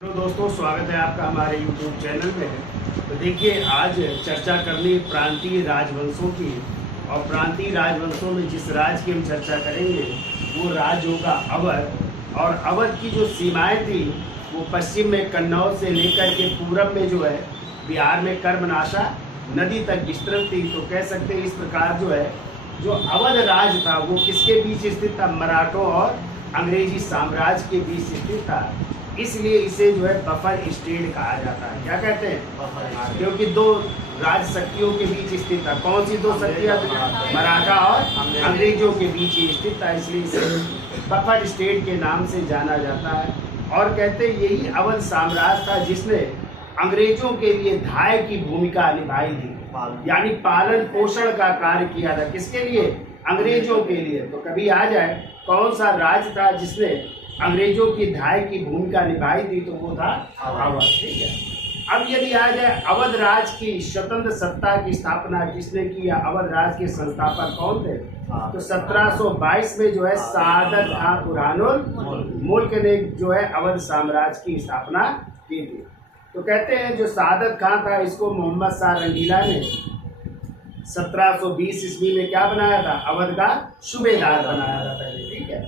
तो दोस्तों स्वागत है आपका हमारे YouTube चैनल में। तो देखिए आज चर्चा करनी प्रांतीय राजवंशों की, और प्रांतीय राजवंशों में जिस राज्य की हम चर्चा करेंगे वो राज्य होगा अवध। और अवध की जो सीमाएं थी वो पश्चिम में कन्नौज से लेकर के पूरब में जो है बिहार में कर्मनाशा नदी तक विस्तृत थी। तो कह सकते हैं इस प्रकार जो है जो अवध राज्य था वो किसके बीच स्थित था? मराठों और अंग्रेजी साम्राज्य के बीच स्थित था। इसलिए इसे जो है बफर स्टेट कहा जाता है। क्या कहते हैं? क्योंकि दो राज शक्तियों के बीच स्थित था। कौन सी दो शक्तियां? मराठा और अंग्रेजों के बीच ही स्थित था, इसलिए इसे बफर स्टेट के नाम से जाना जाता है। और कहते हैं यही अवध साम्राज्य था जिसने अंग्रेजों के लिए धाय की भूमिका निभाई थी, यानी पालन पोषण का कार्य किया था। किसके लिए? अंग्रेजों के लिए। तो कभी आ जाए कौन सा राज्य था जिसने अंग्रेजों की धाय की भूमिका निभाई थी? तो वो था अवध। ठीक है। अब यदि आ जाए अवध राज की स्वतंत्र सत्ता की स्थापना किसने की? अवध राज के संस्थापक कौन थे? तो 1722 में जो है सादत खां बुरहानुल मुल्क ने जो है अवध साम्राज्य की स्थापना की थी। तो कहते हैं जो सादत खां था इसको मोहम्मद शाह रंगीला ने 1720 ईस्वी में क्या बनाया था? अवध का सूबेदार बनाया था पहले। ठीक है।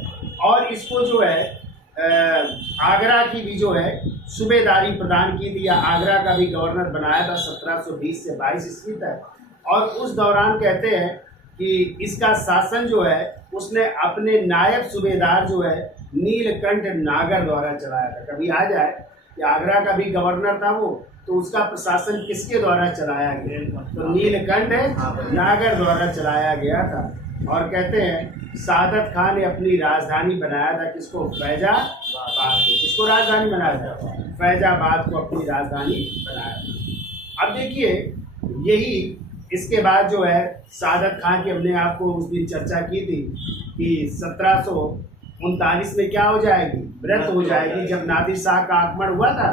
और इसको जो है आगरा की भी जो है सूबेदारी प्रदान की थी, या आगरा का भी गवर्नर बनाया था 1720 से 22 ईस्वी तक। और उस दौरान कहते हैं कि इसका शासन जो है उसने अपने नायब सूबेदार जो है नीलकंठ नागर द्वारा चलाया था। कभी आ जाए कि आगरा का भी गवर्नर था वो, तो उसका प्रशासन किसके द्वारा चलाया गया? तो नीलकंठ नागर द्वारा चलाया गया था। और कहते हैं सादत खान ने अपनी राजधानी बनाया था किसको? फैजाबाद को। किसको राजधानी बनाया था? फैजाबाद को अपनी राजधानी बनाया था। अब देखिए यही इसके बाद जो है सादत खान की हमने आपको उस दिन चर्चा की थी कि 1739 में क्या हो जाएगी? मृत्यु हो जाएगी, जब नादिर शाह का आक्रमण हुआ था।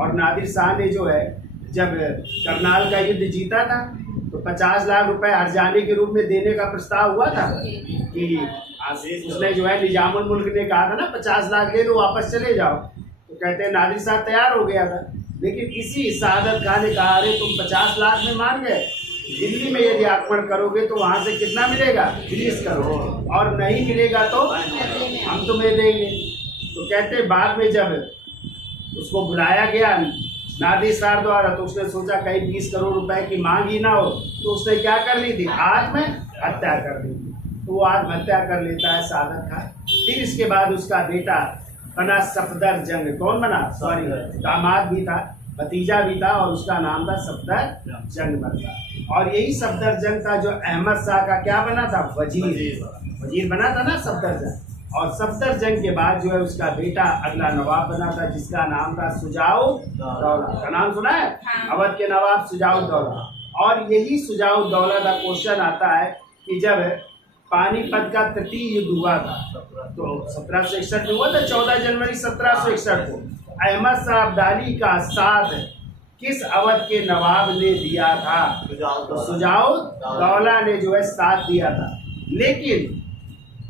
और नादिर शाह ने जो है जब करनाल का युद्ध जीता था तो 50 लाख रुपए हर्जाने के रूप में देने का प्रस्ताव हुआ था कि उसने जो है निजामुल मुल्क ने कहा था ना 50 लाख दे दो वापस चले जाओ। तो कहते हैं नादिर शाह तैयार हो गया था, लेकिन इसी सादत खान ने कहा अरे तुम 50 लाख में मान गए, दिल्ली में यदि आक्रमण करोगे तो वहां से कितना मिलेगा? 20 करोड़, और नहीं मिलेगा तो हम तुम्हें देंगे। तो कहते बाद में जब उसको बुलाया गया नादिर शाह द्वारा तो उसने सोचा कहीं 20 करोड़ रुपए की मांग ही ना हो, तो उसने क्या कर ली थी? आत्महत्या कर ली थी। तो वो आत्महत्या कर लेता है सादत खान। फिर इसके बाद उसका बेटा बना सफदर जंग। कौन बना? सॉरी, दामाद भी था, भतीजा भी था, और उसका नाम था सफदर जंग बनता। और यही सफदर जंग था जो अहमद शाह का क्या बना था? वजीर बना था ना सफदर जंग। और सफदर जंग के बाद जो है उसका बेटा अगला नवाब बना था जिसका नाम था शुजाउद्दौला। का नाम सुना है? अवध के नवाब शुजाउद्दौला। और यही शुजाउद्दौला का क्वेश्चन आता है कि जब पानीपत का तृतीय युद्ध हुआ था तो 1761 में हुआ था, 14 जनवरी 1761 को अहमद शाह अब्दाली का साथ किस अवध के नवाब ने दिया था? तो शुजाउद्दौला ने जो है साथ दिया था। लेकिन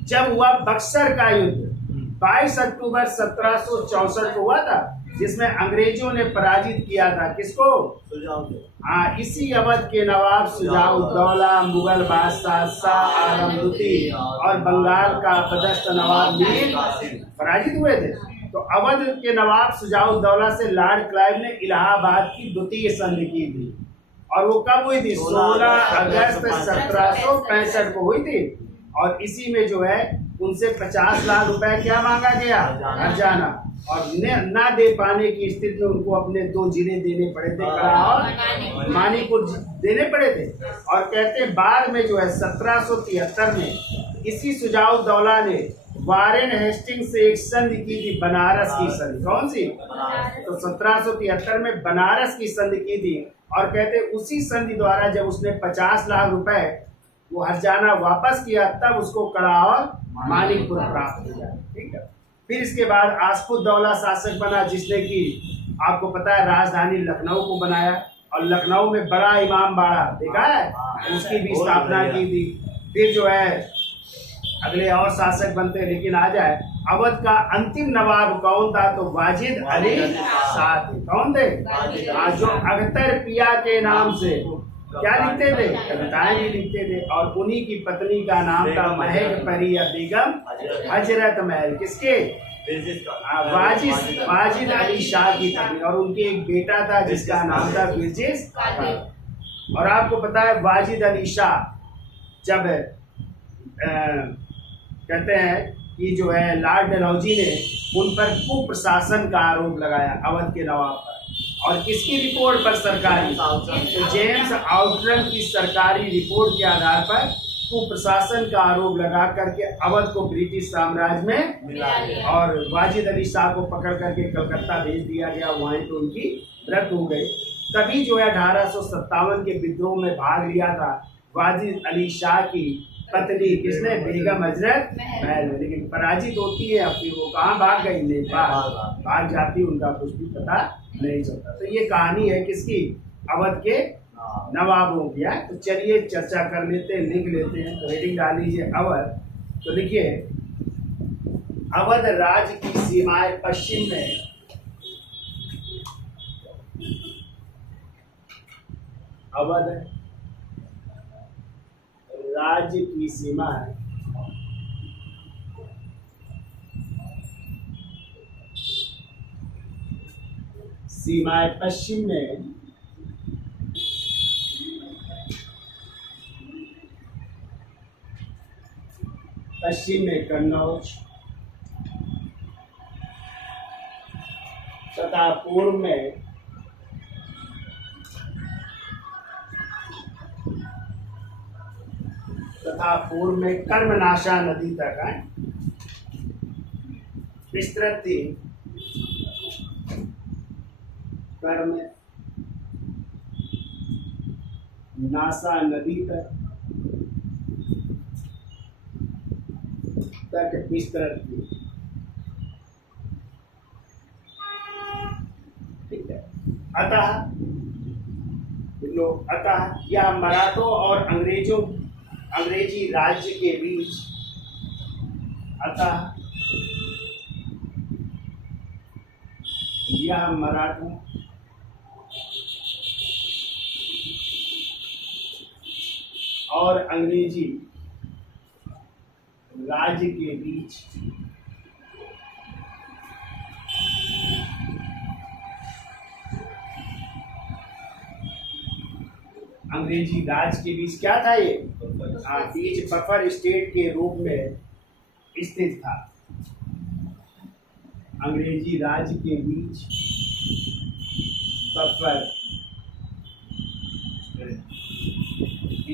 जब हुआ बक्सर का युद्ध 22 अक्टूबर 1764 को हुआ था जिसमें अंग्रेजों ने पराजित किया था किसको? हाँ, इसी अवध के नवाब शुजाउद्दौला, मुगल बादशाह शाह आलम द्वितीय और बंगाल का पदस्थ नवाब मीर पराजित हुए थे। तो अवध के नवाब शुजाउद्दौला से लॉर्ड क्लाइव ने इलाहाबाद की द्वितीय संधि की थी। और वो कब हुई थी? 16 अगस्त 1765 को हुई थी। और इसी में जो है उनसे 50 लाख रुपए क्या मांगा गया? हर्जाना। और ना दे पाने की स्थिति में उनको अपने 2 जिले देने पड़े थे, कड़ा और मानीपुर देने पड़े थे। और कहते हैं बाद में जो है 1773 में इसी शुजाउद्दौला ने वारेन हेस्टिंग्स से एक संधि की थी, बनारस की संधि। कौन सी? तो 1773 में बनारस की संधि की थी। और कहते हैं उसी संधि द्वारा जब उसने 50 लाख रुपए वो हर्जाना वापस किया तब उसको कड़ा और मानिकपुर प्राप्त हुआ। ठीक है। फिर इसके बाद आसफुद्दौला शासक बना जिसने कि आपको पता है राजधानी लखनऊ को बनाया, और लखनऊ में बड़ा इमाम बाड़ा देखा है, उसकी भी स्थापना की थी। फिर जो है अगले और शासक बनते हैं, लेकिन आ जाए अवध का अंतिम नवाब कौन था? तो वाजिद अली शाह थे। कौन थे? जो अख्तर पिया के नाम से क्या लिखते थे? कविताएं भी लिखते थे। और उन्हीं की पत्नी का नाम था महक परी या बेगम हजरत महल। किसके? वाजिद अली शाह की पत्नी। और उनके एक बेटा था जिसका नाम था बिरजिस। और आपको पता है वाजिद अली शाह जब कहते हैं कि जो है लॉर्ड डलहौजी ने उन पर कुप्रशासन का आरोप लगाया अवध के नवाब पर। और किसकी रिपोर्ट पर? सरकारी। तो जेम्स आउटरम की सरकारी रिपोर्ट के आधार पर कुप्रशासन का आरोप लगा करके अवध को ब्रिटिश साम्राज्य में मिला और वाजिद अली शाह को पकड़ करके कलकत्ता भेज दिया गया। वहीं तो उनकी मृत्यु हो गई। तभी जो है 1857 के विद्रोह में भाग लिया था वाजिद अली शाह की पत्नी। किसने? बेगम हजरत महल। लेकिन पराजित होती है। अब फिर वो कहाँ भाग गई? नेपाल भाग जाती, उनका कुछ भी पता नहीं चलता। तो ये कहानी है किसकी? अवध के नवाबों की। तो चलिए चर्चा कर लेते हैं, लिख लेते हैं। तो हेडिंग डाल लीजिए अवध। तो लिखिए अवध राज्य की सीमाएं पश्चिम में अवध राज्य की सीमाएं पश्चिम में कन्नौज तथा पूर्व में कर्मनाशा नदी तक है विस्तृत थी। कर्म नासा नदी तक विस्तृत थी। ठीक है। अतः यह मराठों और अंग्रेजी राज्य के बीच यह मराठों और अंग्रेजी राज्य के बीच क्या था? ये बीच बफर स्टेट के रूप में स्थित था। अंग्रेजी राज्य के बीच बफर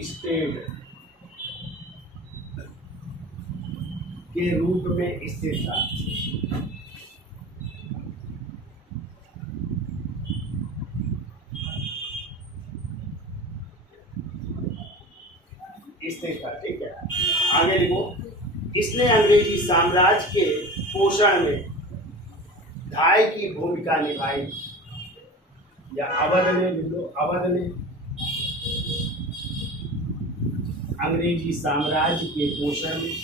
स्टेट के रूप में स्थित था। ठीक है। आगे लिखो। इसने अंग्रेजी साम्राज्य के पोषण में धाय की भूमिका निभाई। या अवध ने लिख लो। अवध ने अंग्रेजी साम्राज्य के पोषण में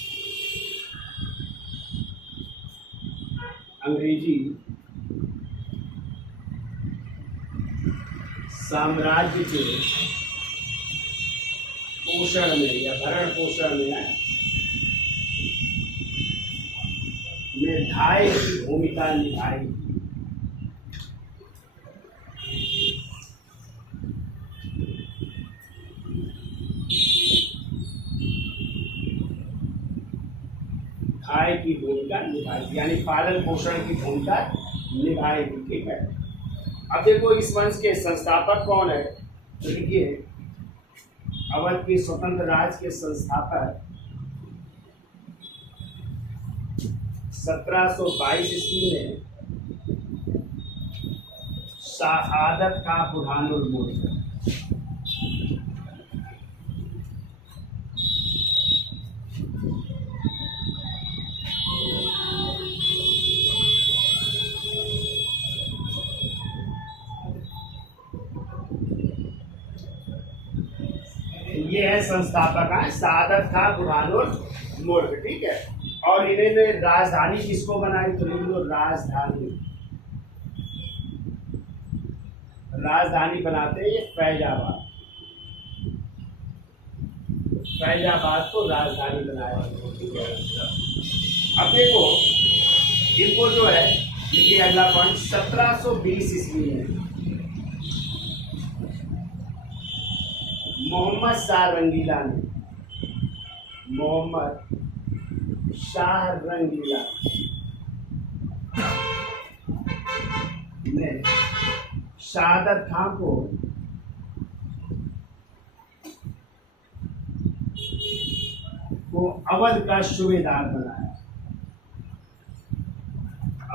अंग्रेजी साम्राज्य के पोषण में या भरण पोषण में धाय की भूमिका निभाई। धाय की भूमिका निभाई यानी पालन पोषण की भूमिका निभाई। ठीक है। अब देखो इस वंश के संस्थापक कौन है? तो देखिए अवध के स्वतंत्र राज्य के संस्थापक 1722 ईस्वी में शहादत खां बुरहानुल मुल्क। ये है संस्थापक है शहादत खां बुरहानुल मुल्क। ठीक है। और इन्होंने राजधानी किसको बनाई, तो लिख लो राजधानी। राजधानी बनाते हैं ये फैजाबाद, फैजाबाद को राजधानी बनाया। अब देखो इनको जो है, देखिए अगला पॉइंट 1720 ईस्वी में मोहम्मद शाह रंगीला ने, मोहम्मद शाह रंगीला ने शहादत खां को अवध का सूबेदार बनाया।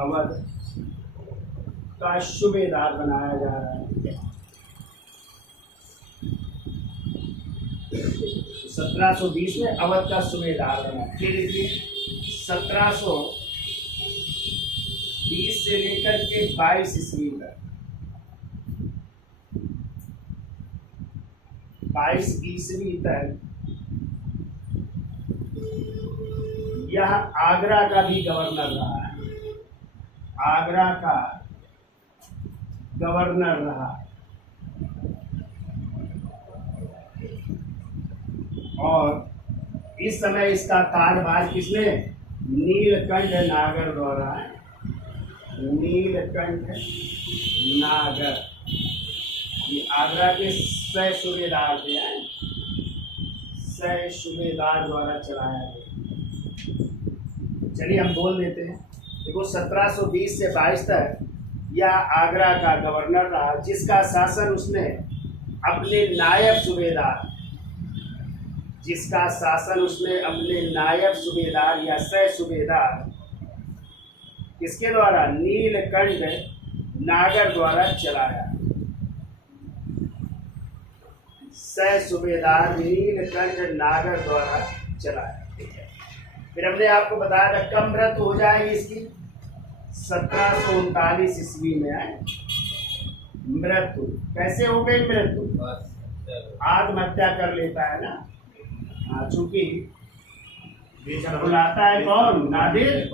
अवध का सूबेदार बनाया जा रहा है। 1720 में अवध का सूबेदार बना। फिर देखिए 1720 से लेकर के 22 ईस्वी तक, 22 ईस्वी तक यह आगरा का भी गवर्नर रहा है। आगरा का गवर्नर रहा और इस समय इसका कार्यभार किसने, नीलकंठ नागर द्वारा है। नीलकंठ नागर ये आगरा के सह सूबेदार थे, सह सूबेदार द्वारा चलाया गया। चलिए हम बोल देते हैं। देखो 1720 से 22 तक यह आगरा का गवर्नर रहा, जिसका शासन उसने अपने नायब सूबेदार, जिसका शासन उसने अपने नायब सूबेदार या सह सूबेदार किसके द्वारा, नीलकंठ नागर द्वारा चलाया। सह सूबेदार नीलकंठ नागर द्वारा चलाया। फिर हमने आपको बताया था कब मृत्यु हो जाएगी इसकी, 1739 ईस्वी में है मृत्यु। कैसे हो गई मृत्यु, आत्महत्या कर लेता है ना। चूंकि बुलाता है कौन, नादिर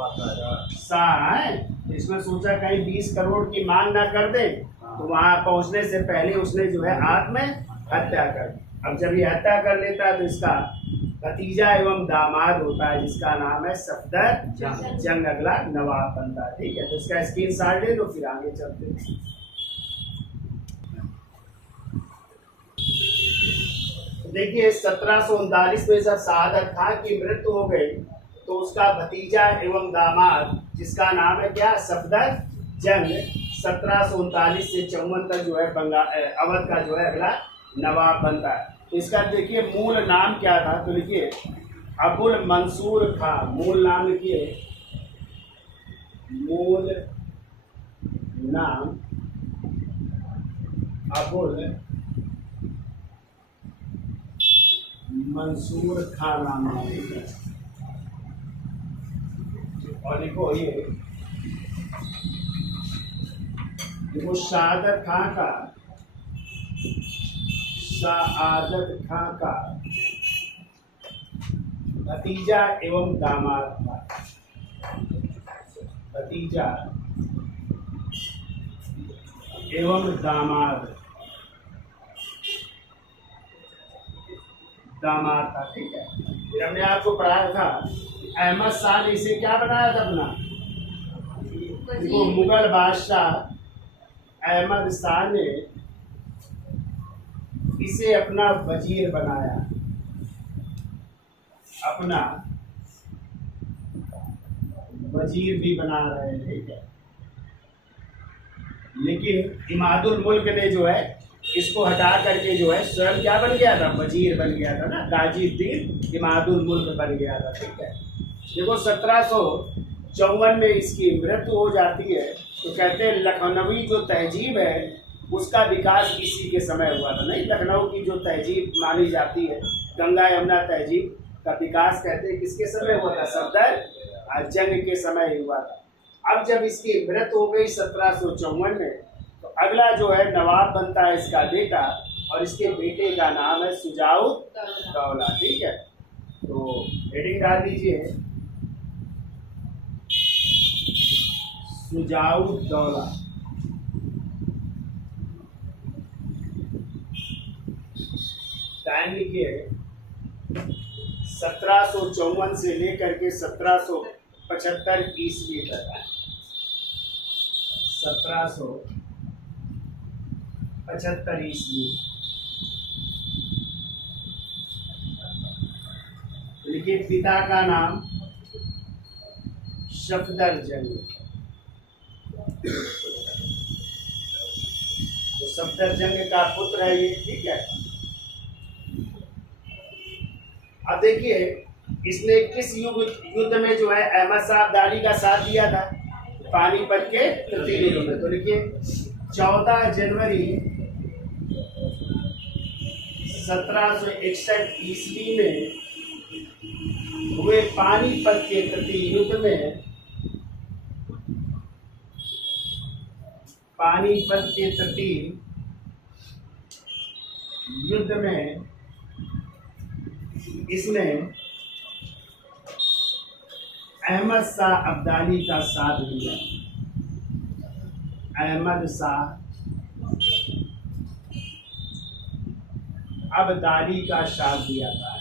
शाह है। इसमें सोचा कहीं 20 करोड़ की मांग ना कर दे, तो वहां पहुंचने से पहले उसने जो है आत्महत्या कर दी। अब जब ये हत्या कर लेता है तो इसका भतीजा एवं दामाद होता है, जिसका नाम है सफदर जंग, अगला नवाब बनता है। ठीक है, तो इसका स्क्रीनशॉट ले लो, फिर आगे चलते हैं। देखिए 1739 में जब शहादत खां की मृत्यु हो गई तो उसका भतीजा एवं दामाद, जिसका नाम है क्या, सफदर जंग, 1739 से 54 तक जो है अवध का जो है अगला नवाब बनता है। तो इसका देखिए मूल नाम क्या था, तो लिखिए अबुल मंसूर खां। मूल नाम लिखिए, मूल नाम अबुल मंसूर खां नाम है। और देखो ये देखो शहादत खां का भतीजा एवं दामाद था। भतीजा एवं दामाद था। ठीक है, फिर हमने आपको पढ़ाया था अहमद शाह ने इसे क्या बनाया था अपना, देखो मुगल बादशाह अहमद शाह ने इसे अपना वजीर बनाया, अपना वजीर भी बना रहे हैं। ठीक है, लेकिन इमादुल मुल्क ने जो है इसको हटा करके जो है स्वयं क्या बन गया था, वजीर बन गया था ना, गाजीउद्दीन इमादुल मुल्क बन गया था। ठीक है, देखो 1754 में इसकी मृत्यु हो जाती है। तो कहते हैं लखनवी जो तहजीब है उसका विकास इसी के समय हुआ था। नहीं, लखनऊ की जो तहजीब मानी जाती है गंगा यमुना तहजीब का विकास कहते हैं किसके समय हुआ था, सफदर जंग के समय हुआ था। अब जब इसकी मृत्यु हो गई 1754 में, तो अगला जो है नवाब बनता है इसका बेटा, और इसके बेटे का नाम है शुजाउद्दौला। ठीक है, तो हेडिंग डाल दीजिए शुजाउद्दौला। टाइम लिखिए 1754 से लेकर के 1775 ईस्वी तक। 1775 ईस्वी। लिखिए पिता का नाम सफदरजंग। तो सफदरजंग का पुत्र है ये, ठीक है। अब देखिए इसने किस युद्ध में जो है अहमद शाह अब्दाली का साथ दिया था? पानीपत के तृतीय युद्ध में। तो लिखिए 14 जनवरी 1761 ईस्वी में हुए पानीपत के तृतीय युद्ध में, पानीपत के तृतीय युद्ध में इसने अहमद शाह अब्दाली का साथ दिया। अहमद शाह अब्दाली का साथ दिया था।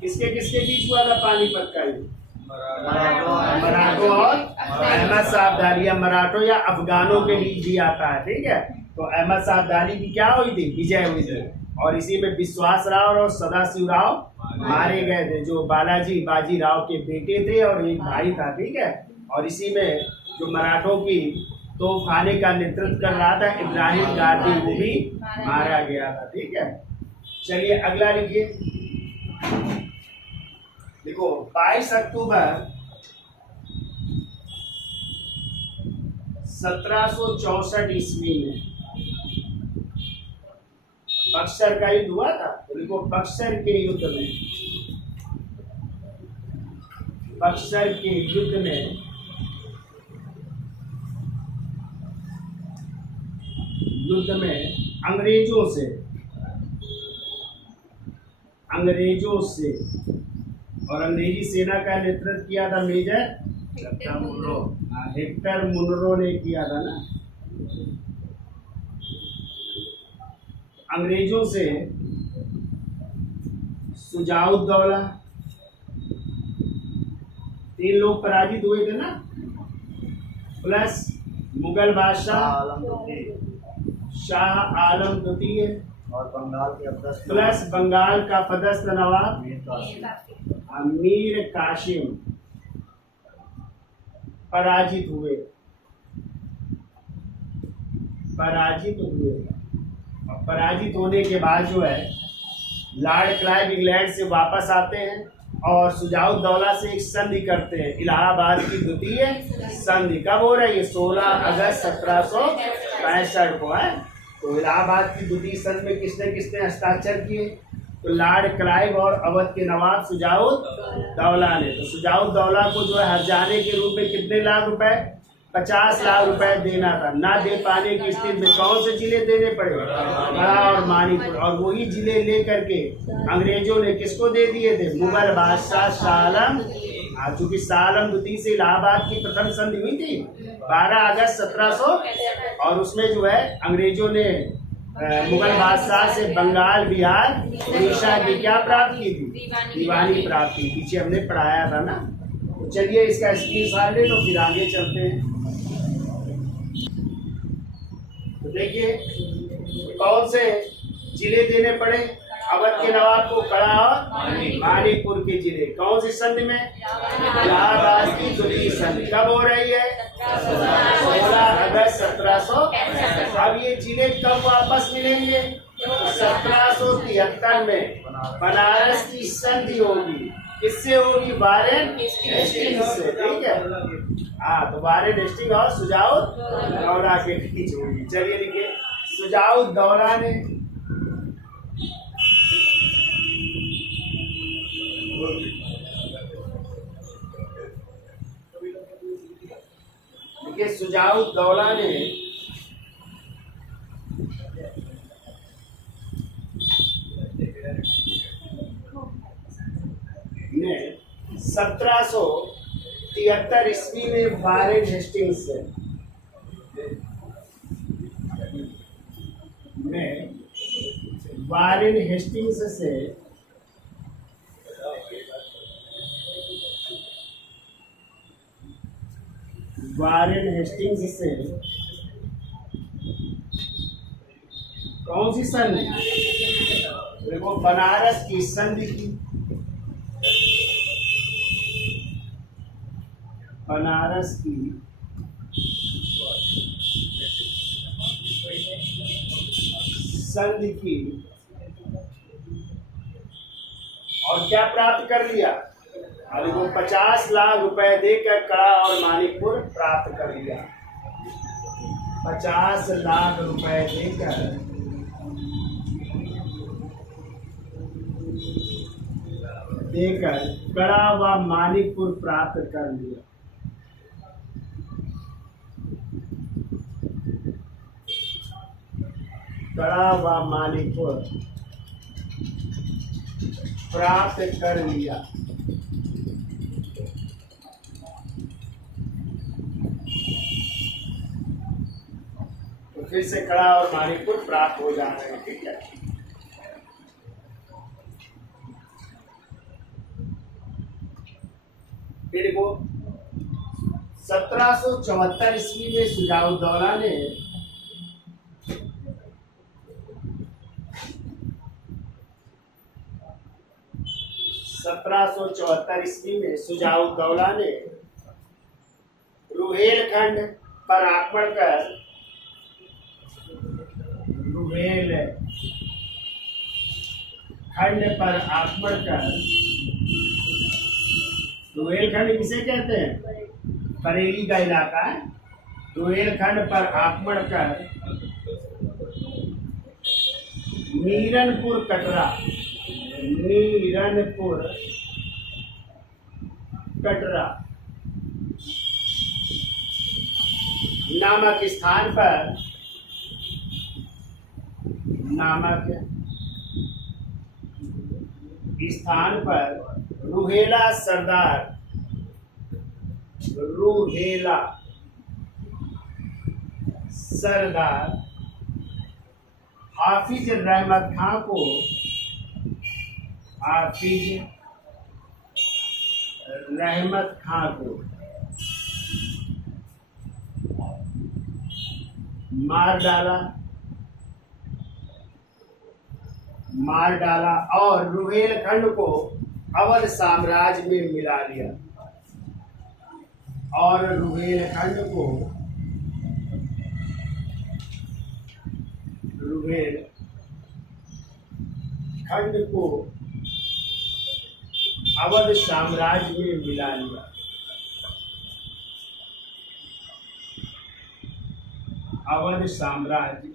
किसके किसके बीच हुआ था पानीपत का युद्ध? मराठों और अहमद शाह अब्दाली, मराठों या अफगानों के बीच भी आता है, ठीक है। तो अहमद शाह अब्दाली की क्या हुई थी? विजय हुई थी। और इसी में विश्वास राव और सदाशिव राव मारे गए थे, जो बालाजी बाजी राव के बेटे थे और एक भाई था, ठीक है। और इसी में जो मराठों की तोपखाने का नेतृत्व कर रहा था इब्राहिम गाजी, वो भी मारा गया था, ठीक है। चलिए अगला लिखिए। देखो 22 अक्टूबर 1764 ईस्वी में बक्सर का युद्ध हुआ था। तो देखो बक्सर के युद्ध में, बक्सर के युद्ध में अंग्रेजों से और अंग्रेजी सेना का नेतृत्व किया था मेजर हेक्टर मुनरो ने किया था ना। अंग्रेजों से शुजाउद्दौला, 3 लोग पराजित हुए थे ना, प्लस मुगल बादशाह शाह आलम द्वितीय और बंगाल के प्लस बंगाल का पदस्थ नवाब मीर कासिम पराजित हुए। और पराजित होने के बाद जो है लॉर्ड क्लाइव इंग्लैंड से वापस आते हैं और शुजाउद्दौला से एक संधि करते हैं, इलाहाबाद की द्वितीय संधि। कब हो रही है? 16 अगस्त 1765 को है। तो इलाहाबाद की द्वितीय संधि में किसने किसने हस्ताक्षर किए? तो लॉर्ड क्लाइव और अवध के नवाब शुजाउद्दौला ने। तो शुजाउद्दौला को जो है हर्जाने के रूप में कितने लाख रुपए? 50 लाख रुपए देना था। ना दे पाने की स्थिति में कौन से जिले देने पड़े? बड़ा और मानीपुर। और वही जिले लेकर के अंग्रेजों ने किसको दे दिए थे? मुगल बादशाह शाह आलम। चूंकि शाह आलम द्वितीय से इलाहाबाद की प्रथम संधि हुई थी 12 अगस्त 1700, और उसमें जो है अंग्रेजों ने मुगल बादशाह से बंगाल, बिहार, उड़ीसा की क्या प्राप्त की थी? दीवानी प्राप्त की। पीछे हमने पढ़ाया था ना। तो चलिए इसका स्क्रीनशॉट ले लो, फिर आगे चलते हैं। तो देखिए कौन से जिले देने पड़े अवध के नवाब को? कड़ा और मानीपुर के जिले। कौन सी संधि में? इलाहाबाद की द्वितीय संधि। कब हो रही है? 16 अगस्त 1700। अब ये जिले कब वापस मिलेंगे? 1773 में बनारस की संधि होगी। किससे होगी? वारेन हेस्टिंग से, ठीक है। हाँ, तो वारेन हेस्टिंग और शुजाउद्दौला के बीच होगी। चलिए लिखिए शुजाउद्दौला ने शुजाउद्दौला ने 1773 73 ईस्वी में वारेन हेस्टिंग्स में वारेन हेस्टिंग्स से कौन सी संधि? देखो, बनारस की संधि की, बनारस की संधि की, और क्या प्राप्त कर लिया? अरे वो 50 लाख रुपए देकर कड़ा और मानिकपुर प्राप्त कर लिया। 50 लाख रुपए देकर कड़ा व मानिकपुर प्राप्त कर लिया। कड़ा व मानिकपुर प्राप्त कर लिया। तो फिर से कड़ा और मानिकपुर प्राप्त हो जा रहे हैं, ठीक है। फिर वो 1774 ईस्वी में शुजाउद्दौला ने 1774 ईस्वी में शुजाउद्दौला ने रुहेलखंड पर आक्रमण कर रुहेलखंड किसे कहते हैं? बरेली का इलाका है। रुहेलखंड पर आक्रमण कर मीरनपुर कटरा नामक स्थान पर रुहेला सरदार हाफिज रहमत खां को मार डाला और रुहेलखंड को अवध साम्राज्य में मिला लिया। और रुहेलखंड को अवध साम्राज्य में मिला लिया। अवध साम्राज्य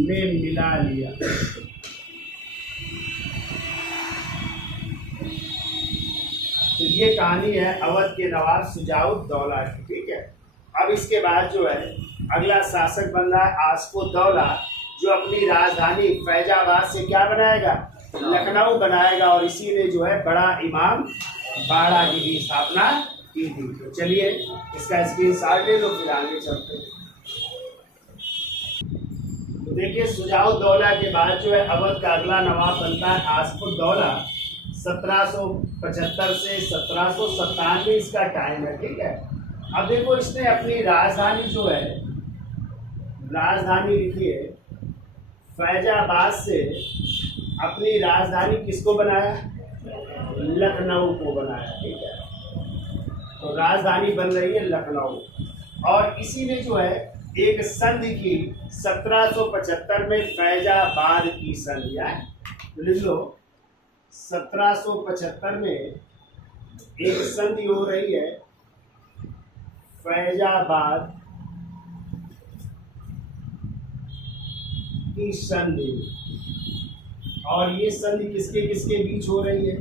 में मिला लिया। तो ये कहानी है अवध के नवाब शुजाउद्दौला की, ठीक है। अब इसके बाद जो है अगला शासक बन रहा है आसफुद्दौला, जो अपनी राजधानी फैजाबाद से क्या बनाएगा? लखनऊ बनाएगा। और इसी ने जो है बड़ा इमाम बाड़ा की भी स्थापना की थी। तो चलिए इसका स्क्रीनशॉट ले लो, फिर आगे चलते हैं। तो देखिए, शुजाउद्दौला के बाद जो है अवध का अगला नवाब बनता है आसफुद्दौला। 1775 से 1797 इसका टाइम है, ठीक है। अब देखो, इसने अपनी राजधानी जो है, राजधानी लिखिए, फैजाबाद से अपनी राजधानी किसको बनाया? लखनऊ को बनाया, ठीक है। तो राजधानी बन रही है लखनऊ। और इसी ने जो है एक संधि की 1775 में फैजाबाद की संधि है, लिख लो। 1775 में एक संधि हो रही है फैजाबाद की संधि। और ये संधि किसके किसके बीच हो रही है?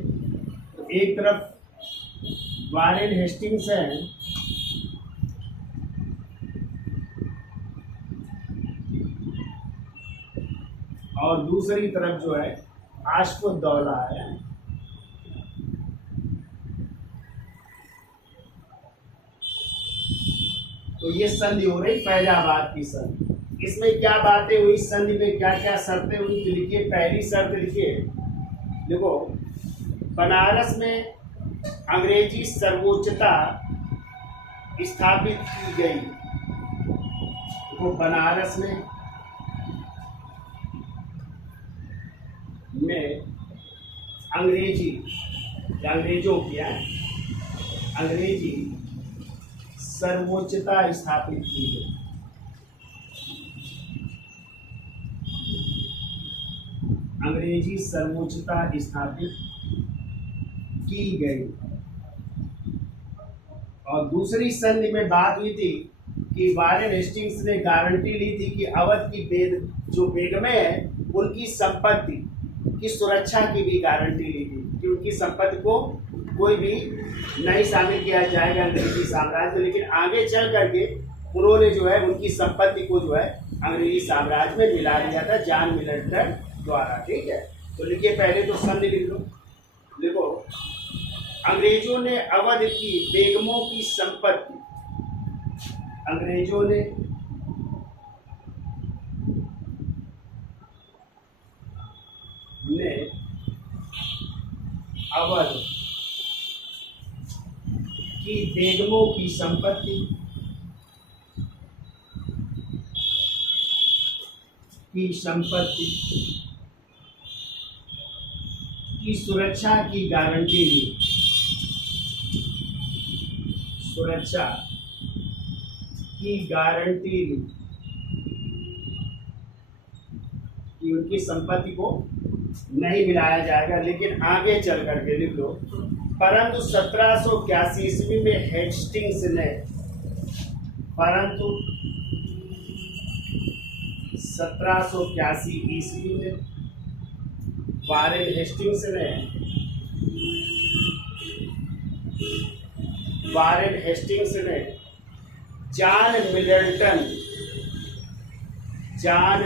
तो एक तरफ वारेन हेस्टिंग्स है, और दूसरी तरफ जो है आसफुद्दौला है। तो ये संधि हो रही फैजाबाद की संधि। इसमें क्या बातें हुई, संधि में क्या क्या शर्तें हुई, तो लिखिए। पहली शर्त लिखिए, देखो, बनारस में अंग्रेजी सर्वोच्चता स्थापित की गई। देखो, बनारस में अंग्रेजी, अंग्रेजों की अंग्रेजी सर्वोच्चता स्थापित की गई। अंग्रेजी सर्वोच्चता स्थापित की गई। और दूसरी संधि में बात हुई थी कि वारेन हेस्टिंग्स ने गारंटी ली थी कि अवध की जो बेगमें हैं उनकी संपत्ति की सुरक्षा की भी गारंटी ली थी कि उनकी संपत्ति को कोई भी नहीं शामिल किया जाएगा अंग्रेजी साम्राज्य में। लेकिन आगे चल करके उन्होंने जो है उनकी संपत्ति को जो है अंग्रेजी साम्राज्य में मिला दिया था जॉन मिल्टन द्वारा। ठीक है, तो लिखिए, पहले तो संधि लिख लो। लिखो, अंग्रेजों ने अवध की बेगमों की संपत्ति, अंग्रेजों ने अवध की बेगमों की संपत्ति की सुरक्षा की गारंटी ली। सुरक्षा की गारंटी ली कि उनकी संपत्ति को नहीं मिलाया जाएगा। लेकिन आगे चल करके लिख लो, परंतु 1781 ईस्वी में हेस्टिंग्स ने, परंतु 1781 ईस्वी में वारेन हेस्टिंग्स ने जॉन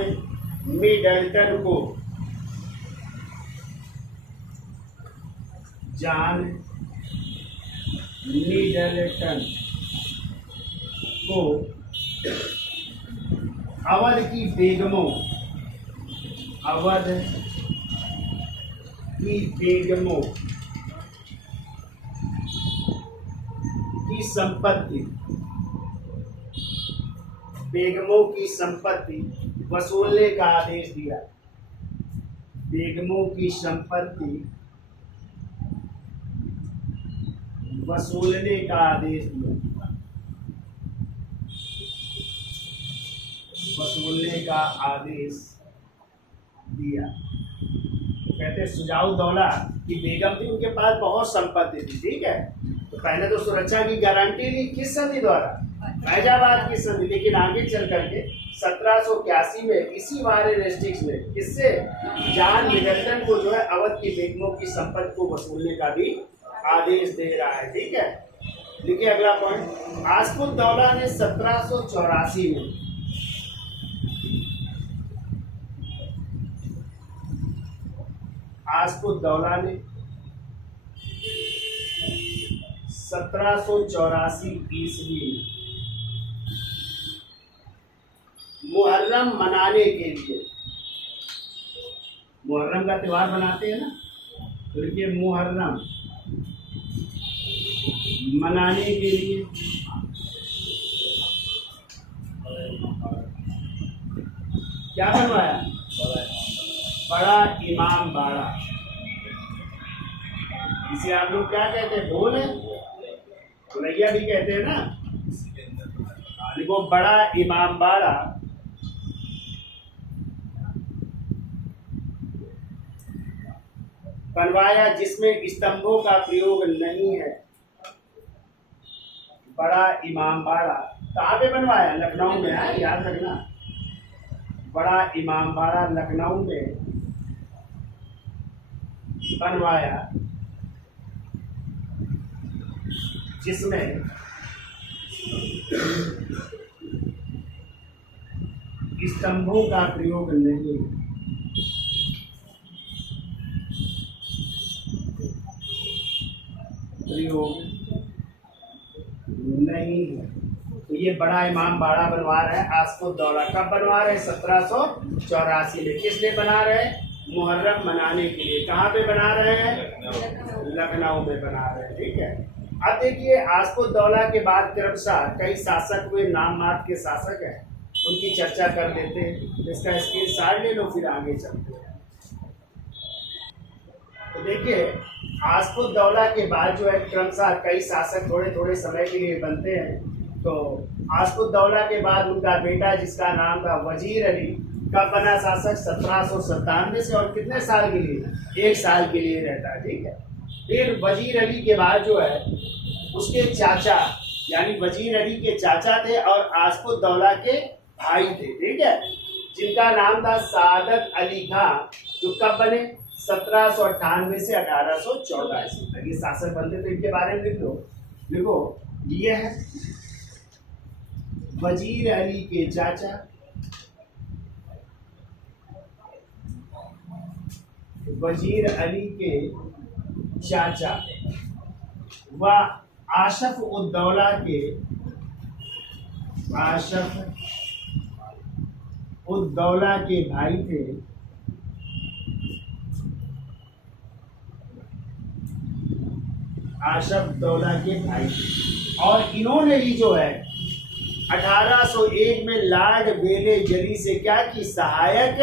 मिडल्टन को अवध की बेगमों की संपत्ति वसूलने का आदेश दिया। बेगमों की संपत्ति वसूलने का आदेश दिया। कहते सुजाऊ दौला की बेगम थी, उनके पास बहुत संपत्ति थी। ठीक है, तो पहले तो सुरक्षा की गारंटी ली किस संधि द्वारा, फैजाबाद की संधि। लेकिन आगे चल करके 1781 में इसी वारेन हेस्टिंग्स ने किससे, जॉन मिडल्टन को जो है अवध की बेगमों की संपत्ति को वसूलने का भी आदेश दे रहा है। ठीक है, देखिए अगला पॉइंट, आसफुद्दौला दौला ने 1784 में दौला ने 1784 ईस्वी में मुहर्रम मनाने के लिए, मुहर्रम का त्योहार मनाते हैं ना, तो देखिए मुहर्रम मनाने के लिए क्या बनवाया, बड़ा इमाम बाड़ा। इसे आप लोग क्या कहते हैं, ढोल है, भुलैया भी कहते हैं ना। देखो, बड़ा इमाम बाड़ा बनवाया जिसमें स्तंभों का प्रयोग नहीं है। बड़ा इमाम बाड़ा कहाँ पे बनवाया, लखनऊ में है, याद रखना। बड़ा इमाम बाड़ा लखनऊ में बनवाया जिसमें स्तंभों का प्रयोग नहीं है। तो ये बड़ा इमाम बाड़ा बनवा रहे हैं आसफुद्दौला। कब बनवा रहे हैं? 1784 में। किस लिए बना रहे हैं? मुहर्रम मनाने के लिए। कहाँ पे बना रहे हैं? लखनऊ में बना रहे हैं। ठीक है। अब देखिए आसफुद्दौला के बाद क्रमशः कई शासक हुए, नाम मात्र के शासक हैं, उनकी चर्चा कर लेते हैं। इसका स्क्रीनशॉट ले लो, फिर आगे चलते हैं। तो देखिए आसफुद्दौला के बाद जो है क्रमशः कई शासक थोड़े थोड़े समय के लिए बनते हैं। तो आसफुद्दौला के बाद उनका बेटा जिसका नाम था वजीर अली कब बना शासक? 1797 से। और कितने साल के लिए? 1 साल के लिए रहता है। ठीक है। फिर वजीर अली के बाद जो है उसके चाचा, यानी वजीर अली के चाचा थे और आसफुद्दौला के भाई थे। ठीक है। जिनका नाम था सादत अली खां, जो कब बने? 1798 से 1814 ईस्वी तक ये शासक बनते। तो इनके बारे में लिख लो। देखो ये है वजीर अली के चाचा, वजीर अली के चाचा व आशफ उद्दौला के, आशफ उद्दौला के भाई थे आशफ दौला के भाई। और इन्होंने ही जो है 1801 में लॉर्ड वेले जली से क्या की? सहायक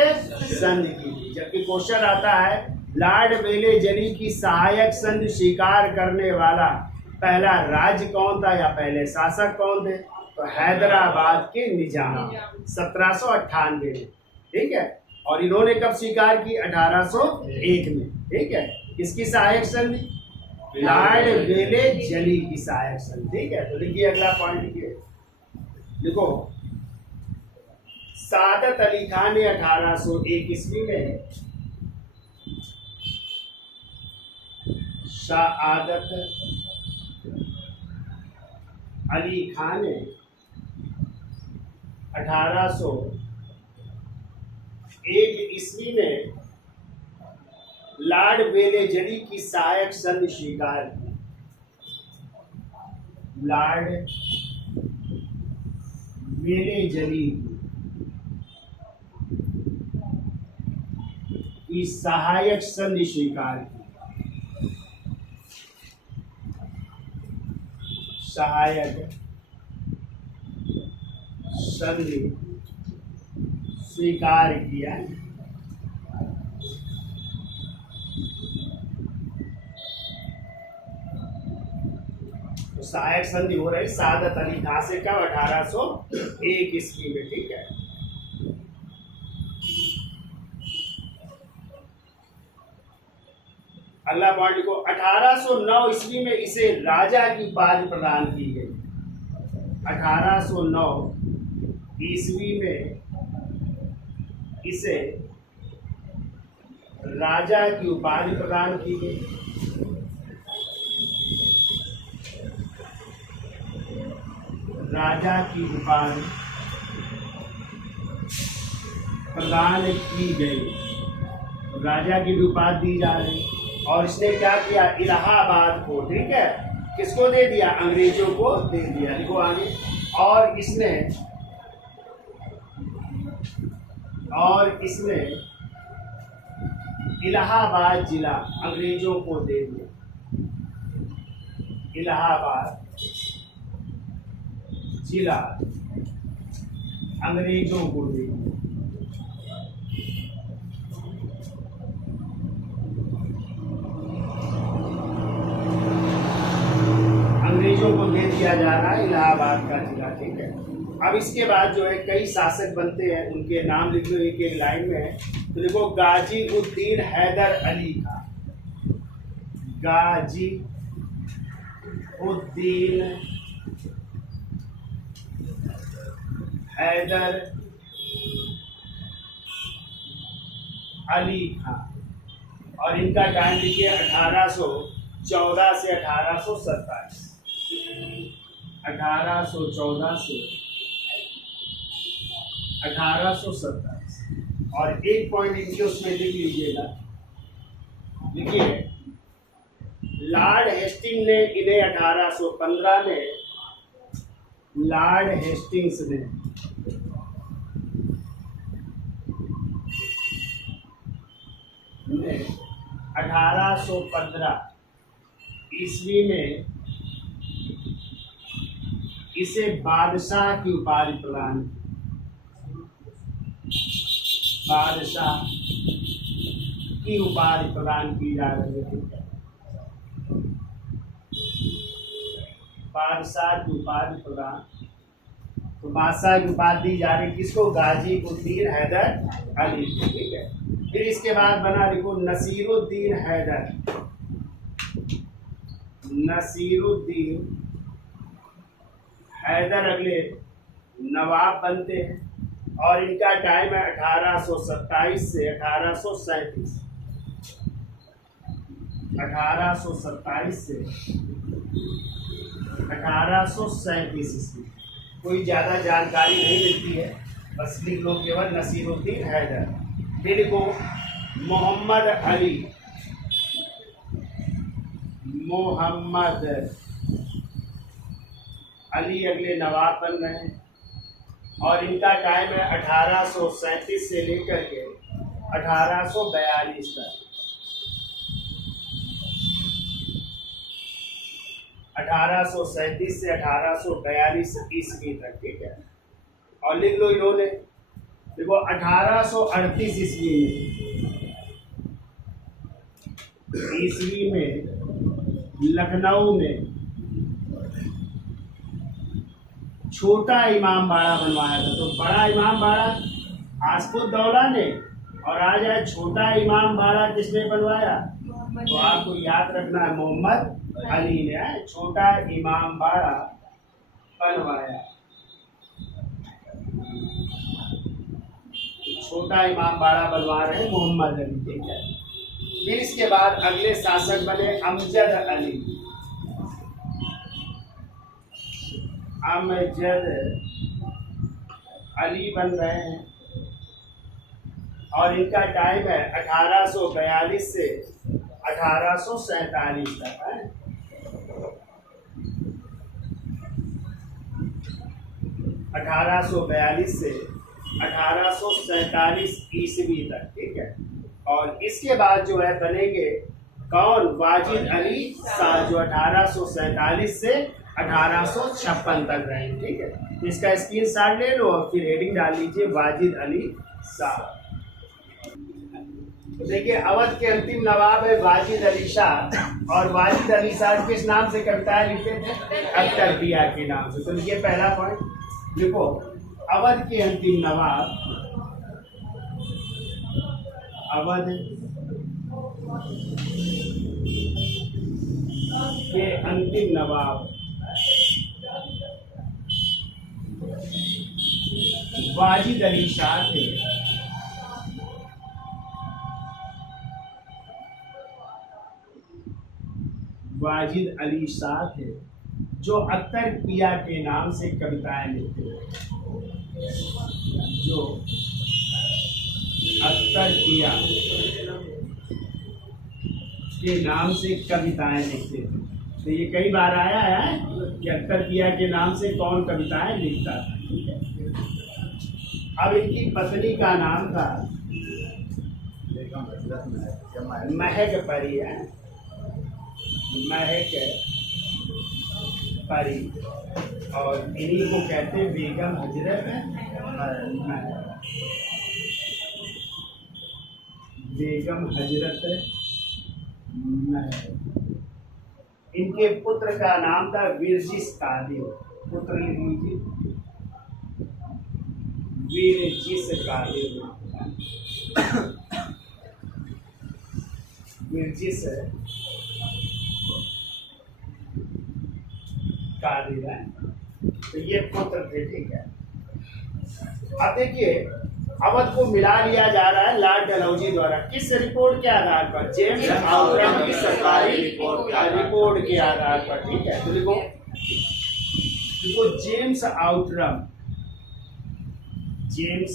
संधि की। जबकि क्वेश्चन आता है लॉर्ड वेले जली की सहायक संधि स्वीकार करने वाला पहला राज्य कौन था या पहले शासक कौन थे? तो हैदराबाद के निजाम 1798 में। ठीक है। और इन्होंने कब स्वीकार की? 1801 में। ठीक है। किसकी सहायक संधि? लॉर्ड वेले जली की सहायक संधि। ठीक है। तो लिखिए अगला पॉइंट लिखिए। देखो सादत अली खान ने 1801 ईस्वी में, सादत अली खान ने 1801 ईस्वी में लॉर्ड वेले जली की सहायक संधि स्वीकार की। लॉर्ड वेले जली की सहायक संधि स्वीकार की। सहायक संधि स्वीकार किया। तो सहायक संधि हो रही सादत अली खां से कब? 1801 ईस्वी में। ठीक है। अगला पॉइंट को 1809 ईस्वी में इसे राजा की उपाधि प्रदान की गई। 1809 ईस्वी में इसे राजा की उपाधि प्रदान की गई। राजा की उपाधि प्रदान की गई। राजा की भी उपाधि दी जा रही। और इसने क्या किया? इलाहाबाद को, ठीक है, किसको दे दिया? अंग्रेजों को दे दिया। लिखो आगे। और इसने इलाहाबाद जिला अंग्रेजों को दे दिया। इलाहाबाद जिला अंग्रेजों को दे दिया। अंग्रेजों को दे दिया जा रहा है इलाहाबाद का जिला। ठीक है। अब इसके बाद जो है कई शासक बनते हैं, उनके नाम लिख लो एक एक लाइन में। तो देखो गाजी उद्दीन हैदर अली खां, गाजी उद्दीन हैदर अली खां। और इनका टाइम लिखिए 1814 से 1827। 1814 से 1827। और एक पॉइंट इनके उसमें लिख लीजिएगा। देखिए लॉर्ड हेस्टिंग ने इन्हें 1815 में लॉर्ड हेस्टिंग्स ने 1815 ईस्वी में इसे बादशाह की उपाधि प्रदान बादशाह की उपाधि प्रदान की जा रही है। बादशाह की उपाधि प्रदान, तो बादशाह की उपाधि दी जा रही किसको? गाजी उद्दीन हैदर अली। ठीक है। फिर इसके बाद बना देखो नसीरुद्दीन हैदर। नसीरुद्दीन हैदर अगले नवाब बनते हैं और इनका टाइम है 1827 से 1837। 1827 से 1837 ईस्वी। कोई ज़्यादा जानकारी नहीं मिलती है, बस लिख लो केवल नसीरुद्दीन हैदर। फिर लिखो मोहम्मद अली। मोहम्मद अली अगले नवाब बन रहे हैं और इनका टाइम है 1837 से लेकर के 1842 तक। 1837 से 1842 ईस्वी तक। ठीक है। और लिख लो इन्होंने देखो 1838 ईस्वी में लखनऊ में छोटा इमाम बाड़ा बनवाया था। तो बड़ा इमाम बाड़ा आसफुद्दौला ने और आज है छोटा इमाम बाड़ा किसने बनवाया? तो आपको याद रखना है मोहम्मद अली ने छोटा इमाम बाड़ा बनवाया। छोटा इमाम बाड़ा बनवा रहे मोहम्मद अली। ठीक है। फिर इसके बाद अगले शासक बने अमजद अली। अमजद अली बन रहे हैं और इनका टाइम है 1842 से 1847 तक है। 1842 से 1847 ईस्वी तक। ठीक है। और इसके बाद जो है बनेंगे कौन? वाजिद अली शाह, जो 1847 से 1856 तक रहे। ठीक है। इसका स्क्रीनशॉट ले लो और फिर हेडिंग डाल लीजिए वाजिद अली शाह। तो देखिए अवध के अंतिम नवाब है वाजिद अली शाह और वाजिद अली शाह किस नाम से कविताएं लिखते थे? अख्तर पिया के नाम से। तो ये पहला पॉइंट देखो अवध के अंतिम नवाब, अवध के अंतिम नवाब वाजिद अली शाह थे। वाजिद अली शाह थे जो अख्तर पिया के नाम से कविताएं लिखते थे। जो अख्तर पिया के नाम से कविताएं लिखते थे। तो ये कई बार आया है कि अख्तर पिया के नाम से कौन कविताएं लिखता था। ठीक है। अब इनकी पत्नी का नाम था महक परी है। महक परी और इन्हीं को कहते हैं बेगम हजरत बेगम हजरत महल। इनके पुत्र का नाम था विरजिस कादिर। पुत्र लिख लीजिए विरजिस कादिर। विरजिस कादिर है। तो ये पुत्र थे। ठीक है। अब देखिए अवध को मिला लिया जा रहा है लॉर्ड डलहौजी द्वारा किस रिपोर्ट के आधार पर? जेम्स आउटरम की सरकारी रिपोर्ट के आधार पर। ठीक है। तो देखो जेम्स आउटरम, जेम्स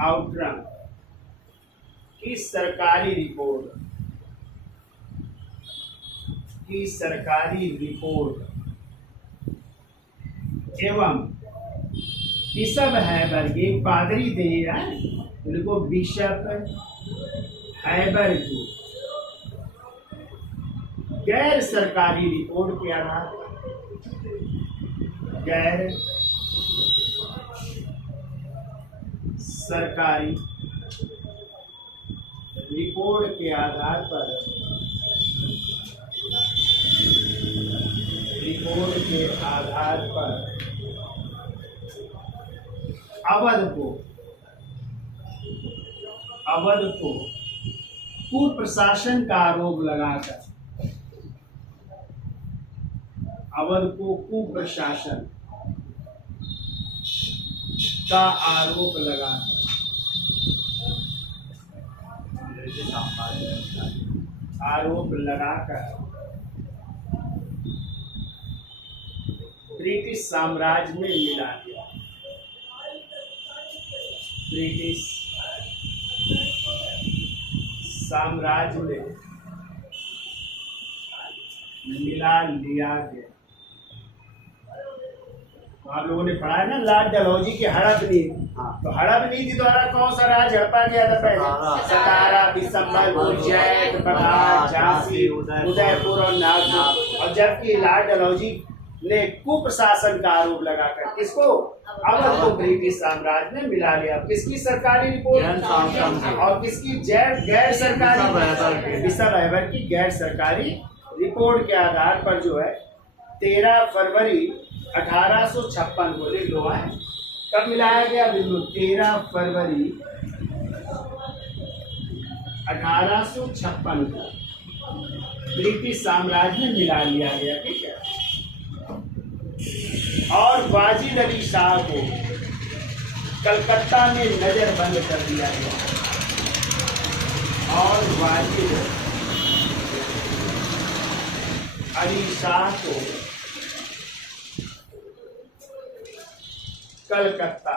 आउटरम की सरकारी रिपोर्ट एवं बिशप हैबर के एक पादरी थे, उनको बिशप हैबर को गैर सरकारी रिपोर्ट के आधार पर, गैर सरकारी रिपोर्ट के आधार पर, रिपोर्ट के आधार पर अवध को कुप्रशासन का आरोप लगाकर, अवध को कुप्रशासन का आरोप लगाकर ब्रिटिश साम्राज्य में मिला दिया, ब्रिटिश साम्राज्य में मिला लिया गया। तो आप लोगों ने पढ़ा है ना लॉर्ड डलहौजी की हड़प नीति। तो हड़प नीति द्वारा कौन सा राज्य हड़पा गया था पहले? सतारा, बिशम्बर, उज्जैन, बघार, झांसी, उदयपुर और नागपुर। और जबकि लॉर्ड डलहौजी ने कुप्रशासन का आरोप लगाकर किसको? अवध को ब्रिटिश साम्राज्य में मिला लिया। किसकी सरकारी रिपोर्ट? और किसकी गैर सरकारी? बिशप हैबर की गैर सरकारी रिपोर्ट के आधार पर जो है 13 फरवरी 1856 को लिख लो है, कब मिलाया गया? बिल्कुल 13 फरवरी 1856 को ब्रिटिश साम्राज्य में मिला लिया गया। ठीक है। और वाजिद अली शाह को कलकत्ता में नजरबंद कर दिया गया। और वाजिद अली शाह को कलकत्ता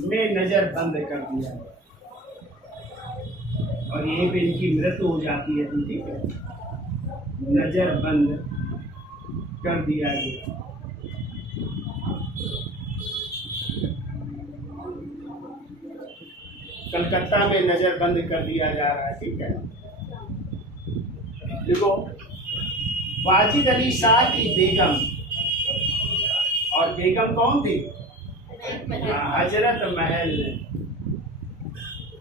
में नजरबंद कर दिया गया। और यहीं पे इनकी मृत्यु हो जाती है। ठीक है, नजरबंद कर दिया गया। कलकत्ता में नजरबंद कर दिया जा रहा है। ठीक है, देखो वाजिद अली शाह की बेगम, और बेगम कौन थी? हजरत महल ने,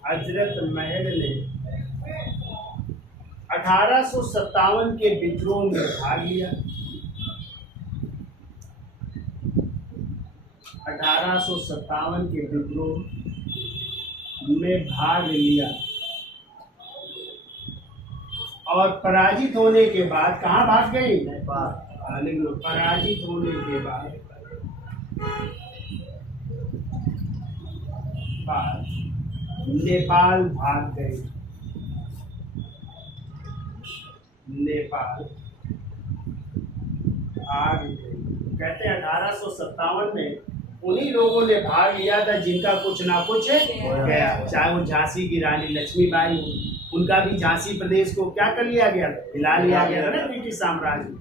हजरत महल ने 1857 के विद्रोह में भाग लिया। 1857 के विद्रोह में भाग लिया और पराजित होने के बाद कहाँ भाग गई? नेपाल। पराजित होने के बाद नेपाल भाग गई। नेपाल भाग गई। कहते हैं 1857 में उन्हीं लोगों ने भाग लिया था जिनका कुछ ना कुछ गया। चाहे वो झांसी की रानी लक्ष्मीबाई हो, उनका भी झांसी प्रदेश को क्या कर लिया गया था? हिला लिया गया था ना ब्रिटिश साम्राज्य।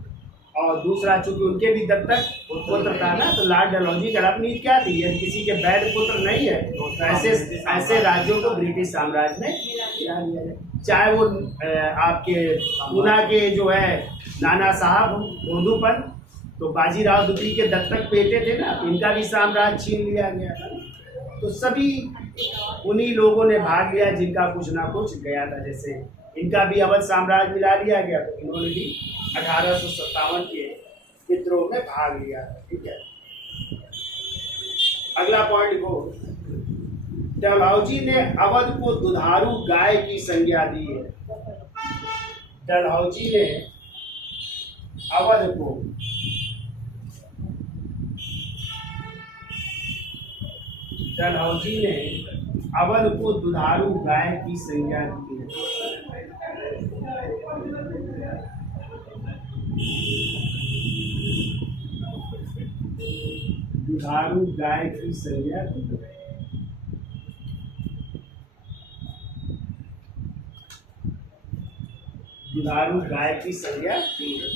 और दूसरा चूंकि उनके भी दत्तक पुत्र था ना, तो लॉर्ड डलहौजी की हड़प नीति क्या थी? यदि किसी के वैध पुत्र नहीं है तो ऐसे राज्यों को ब्रिटिश साम्राज्य में हिला लिया जाए। चाहे वो आपके पूना के जो है नाना साहब धोंधूपन, तो बाजीराव द्वितीय के दत्तक बेटे थे ना, इनका भी साम्राज्य छीन लिया गया था। तो सभी उन्हीं लोगों ने भाग लिया जिनका कुछ ना कुछ गया था। जैसे इनका भी अवध साम्राज्य मिला लिया गया, तो इन्होंने भी 1857 के विद्रोह में भाग लिया था। ठीक है, अगला पॉइंट को, डलहौजी ने अवध को दुधारू गाय की संज्ञा दी है। डलहौजी ने अवध को दुधारू गाय की संज्ञा दी है। दुधारू गाय की संज्ञा दी है। दुधारू गाय की संज्ञा दी है।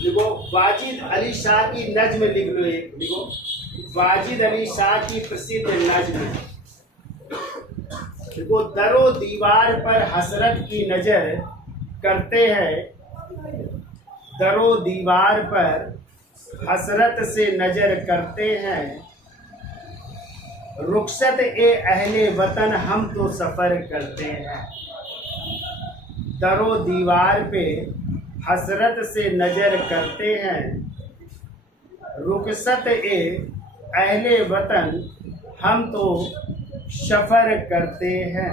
लिखो वाजिद अली शाह की नज्म लिख लो, एक लिखो वाजिद अली शाह की प्रसिद्ध नज्म। देखो दरो दीवार पर हसरत की नजर करते हैं, दरो दीवार पर हसरत से नजर करते हैं, रुखसत ए अहले वतन हम तो सफर करते हैं। दरो दीवार पे हसरत से नजर करते हैं, रुखसत ए अहले वतन हम तो सफर करते हैं,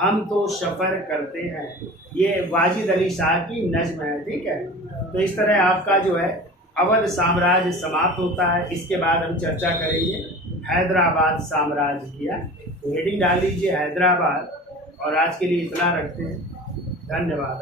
हम तो सफर करते हैं। ये वाजिद अली शाह की नज्म है, ठीक है। तो इस तरह आपका जो है अवध साम्राज्य समाप्त होता है। इसके बाद हम चर्चा करेंगे हैदराबाद साम्राज्य की। तो हेडिंग डाल लीजिए हैदराबाद, और आज के लिए इतना रखते हैं। धन्यवाद।